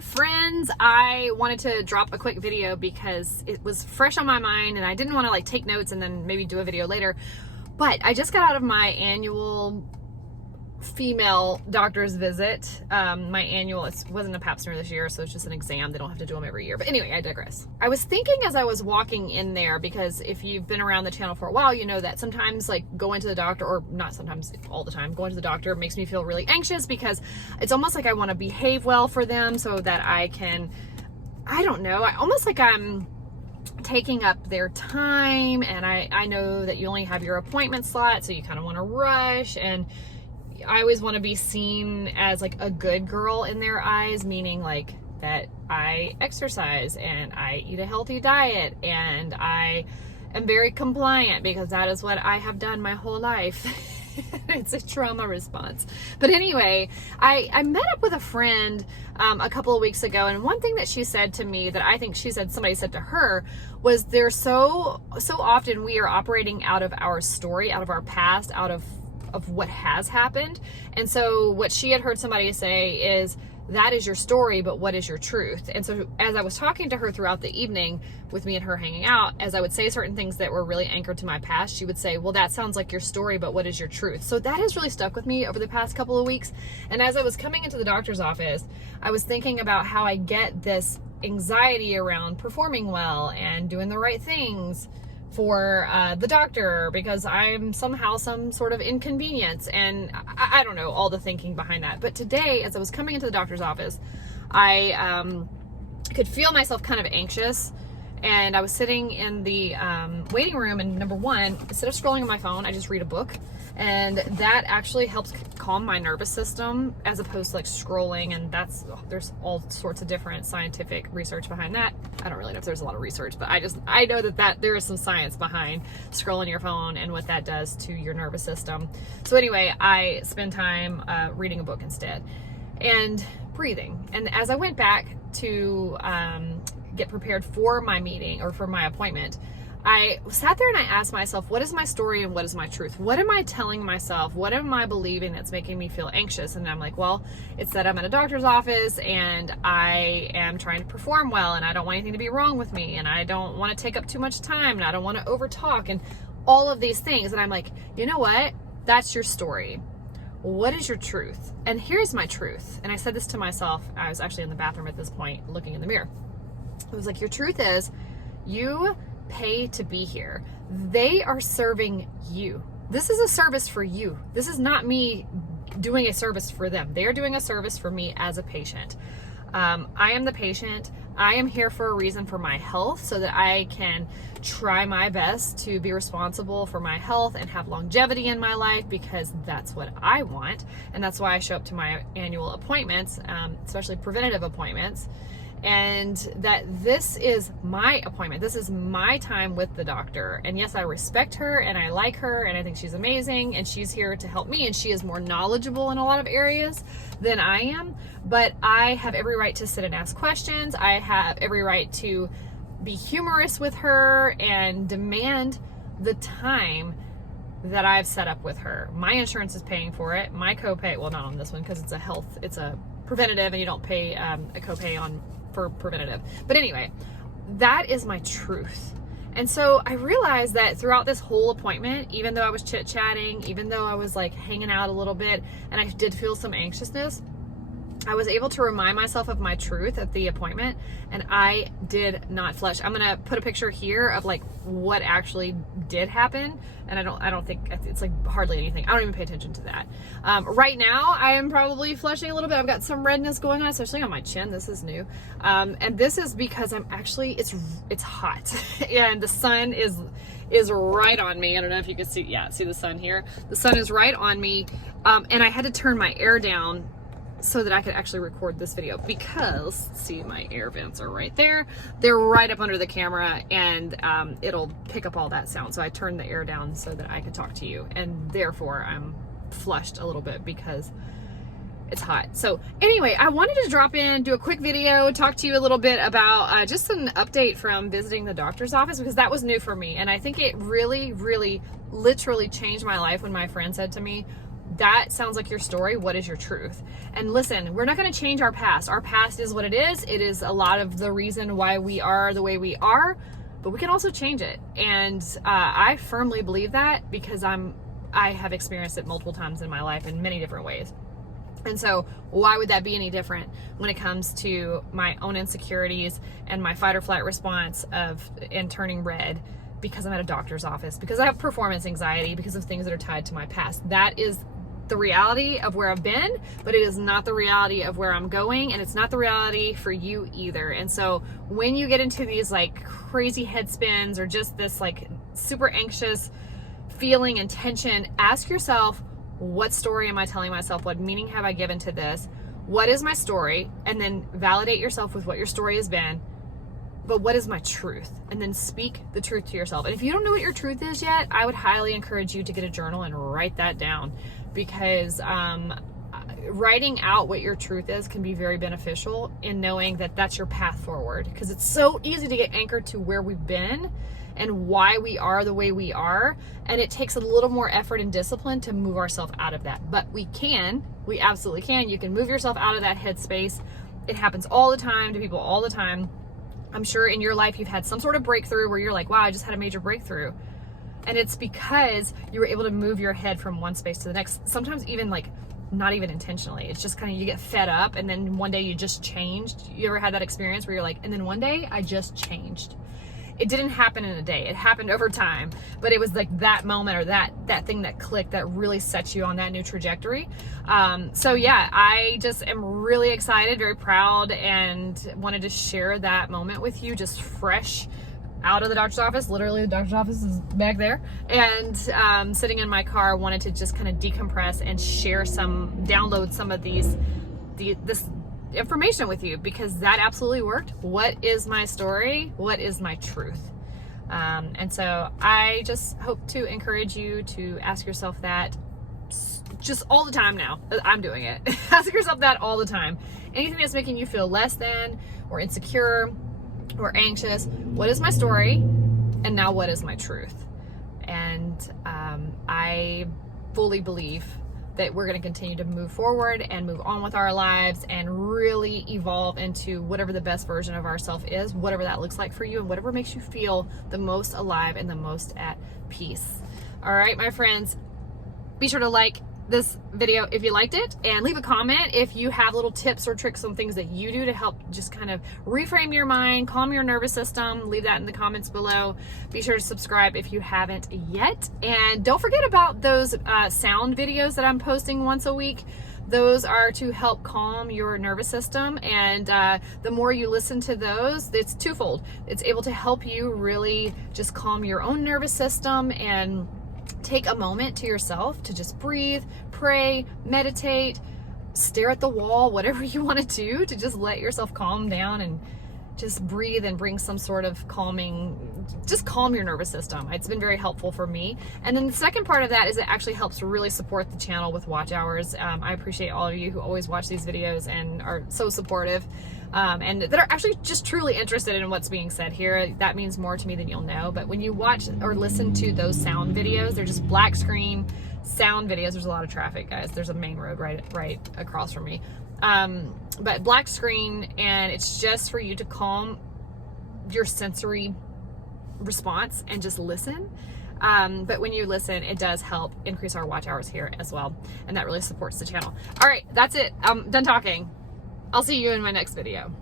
friends, I wanted to drop a quick video because it was fresh on my mind and I didn't want to like take notes and then maybe do a video later. But I just got out of my annual female doctor's visit. My annual, it wasn't a pap smear this year, so it's just an exam. They don't have to do them every year. But anyway, I digress. I was thinking as I was walking in there, because if you've been around the channel for a while, you know that sometimes like going to the doctor, or not sometimes, all the time, going to the doctor makes me feel really anxious because it's almost like I want to behave well for them so that I can, I don't know, almost like I'm taking up their time, and I know that you only have your appointment slot, so you kind of want to rush, and I always want to be seen as like a good girl in their eyes, meaning like that I exercise and I eat a healthy diet and I am very compliant, because that is what I have done my whole life. It's a trauma response. But anyway, I met up with a friend a couple of weeks ago, and one thing that she said to me that I think somebody said to her was, there's so often we are operating out of our story, out of our past, out of what has happened. And so what she had heard somebody say is, that is your story, but what is your truth? And so as I was talking to her throughout the evening, with me and her hanging out, as I would say certain things that were really anchored to my past, she would say, well, that sounds like your story, but what is your truth? So that has really stuck with me over the past couple of weeks. And as I was coming into the doctor's office, I was thinking about how I get this anxiety around performing well and doing the right things for the doctor, because I'm somehow some sort of inconvenience, and I don't know all the thinking behind that. But today, as I was coming into the doctor's office, I could feel myself kind of anxious, and I was sitting in the waiting room, and number one, instead of scrolling on my phone, I just read a book, and that actually helps calm my nervous system as opposed to like scrolling. And there's all sorts of different scientific research behind that. I don't really know if there's a lot of research, but I know that there is some science behind scrolling your phone and what that does to your nervous system. So anyway, I spend time reading a book instead and breathing. And as I went back to get prepared for my meeting, or for my appointment, I sat there and I asked myself, what is my story and what is my truth? What am I telling myself? What am I believing that's making me feel anxious? And I'm like, well, it's that I'm at a doctor's office and I am trying to perform well, and I don't want anything to be wrong with me, and I don't want to take up too much time, and I don't want to overtalk, and all of these things. And I'm like, you know what? That's your story. What is your truth? And here's my truth. And I said this to myself. I was actually in the bathroom at this point, looking in the mirror. It was like, your truth is, you pay to be here. They are serving you. This is a service for you. This is not me doing a service for them. They are doing a service for me as a patient. I am the patient. I am here for a reason, for my health, so that I can try my best to be responsible for my health and have longevity in my life, because that's what I want. And that's why I show up to my annual appointments, especially preventative appointments. And that this is my appointment. This is my time with the doctor. And yes, I respect her and I like her and I think she's amazing, and she's here to help me, and she is more knowledgeable in a lot of areas than I am. But I have every right to sit and ask questions. I have every right to be humorous with her and demand the time that I've set up with her. My insurance is paying for it. My copay, well, not on this one because it's a preventative, and you don't pay a copay for preventative. But anyway, that is my truth. And so I realized that throughout this whole appointment, even though I was chit-chatting, even though I was like hanging out a little bit, and I did feel some anxiousness, I was able to remind myself of my truth at the appointment, and I did not flush. I'm gonna put a picture here of like what actually did happen, and I don't think it's like hardly anything. I don't even pay attention to that. Right now, I am probably flushing a little bit. I've got some redness going on, especially on my chin. This is new, and this is because I'm actually it's hot, and the sun is right on me. I don't know if you can see. Yeah, see the sun here. The sun is right on me, and I had to turn my air down so that I could actually record this video, because see, my air vents are right there. They're right up under the camera, and it'll pick up all that sound. So I turned the air down so that I could talk to you, and therefore I'm flushed a little bit because it's hot. So anyway, I wanted to drop in, do a quick video, talk to you a little bit about just an update from visiting the doctor's office, because that was new for me. And I think it really, really, literally changed my life when my friend said to me, that sounds like your story, what is your truth? And listen, we're not going to change our past. Our past is what it is. It is a lot of the reason why we are the way we are, but we can also change it. And I firmly believe that because I have experienced it multiple times in my life in many different ways. And so why would that be any different when it comes to my own insecurities and my fight or flight response and turning red because I'm at a doctor's office, because I have performance anxiety, because of things that are tied to my past? That is the reality of where I've been, but it is not the reality of where I'm going, and it's not the reality for you either. And so when you get into these like crazy head spins or just this like super anxious feeling and tension, ask yourself, what story am I telling myself? What meaning have I given to this? What is my story? And then validate yourself with what your story has been. But what is my truth? And then speak the truth to yourself. And if you don't know what your truth is yet, I would highly encourage you to get a journal and write that down, because writing out what your truth is can be very beneficial in knowing that that's your path forward, because it's so easy to get anchored to where we've been and why we are the way we are, and it takes a little more effort and discipline to move ourselves out of that. But we absolutely can. You can move yourself out of that headspace. It happens all the time to people all the time. I'm sure in your life you've had some sort of breakthrough where you're like, wow, I just had a major breakthrough. And it's because you were able to move your head from one space to the next, sometimes even like not even intentionally. It's just kind of, you get fed up and then one day you just changed. You ever had that experience where you're like, and then one day I just changed? It didn't happen in a day. It happened over time, but it was like that moment or that thing that clicked that really set you on that new trajectory. So yeah, I just am really excited, very proud, and wanted to share that moment with you, just fresh out of the doctor's office. Literally the doctor's office is back there, and sitting in my car, wanted to just kind of decompress and download some of this information with you, because that absolutely worked. What is my story? What is my truth? And so I just hope to encourage you to ask yourself that just all the time now. I'm doing it. Ask yourself that all the time. Anything that's making you feel less than or insecure or anxious, what is my story? And now what is my truth? And I fully believe that we're going to continue to move forward and move on with our lives and really evolve into whatever the best version of ourselves is, whatever that looks like for you, and whatever makes you feel the most alive and the most at peace. All right, my friends, be sure to like this video if you liked it, and leave a comment if you have little tips or tricks on things that you do to help just kind of reframe your mind, calm your nervous system. Leave that in the comments below. Be sure to subscribe if you haven't yet, and don't forget about those sound videos that I'm posting once a week. Those are to help calm your nervous system, and the more you listen to those, it's twofold. It's able to help you really just calm your own nervous system and take a moment to yourself to just breathe, pray, meditate, stare at the wall, whatever you want to do to just let yourself calm down and just breathe and bring some sort of just calm your nervous system. It's been very helpful for me. And then the second part of that is it actually helps really support the channel with watch hours. I appreciate all of you who always watch these videos and are so supportive, and that are actually just truly interested in what's being said here. That means more to me than you'll know. But when you watch or listen to those sound videos, they're just black screen sound videos. There's a lot of traffic, guys. There's a main road right across from me. But black screen, and it's just for you to calm your sensory response and just listen. But when you listen, it does help increase our watch hours here as well, and that really supports the channel. All right, that's it. I'm done talking. I'll see you in my next video.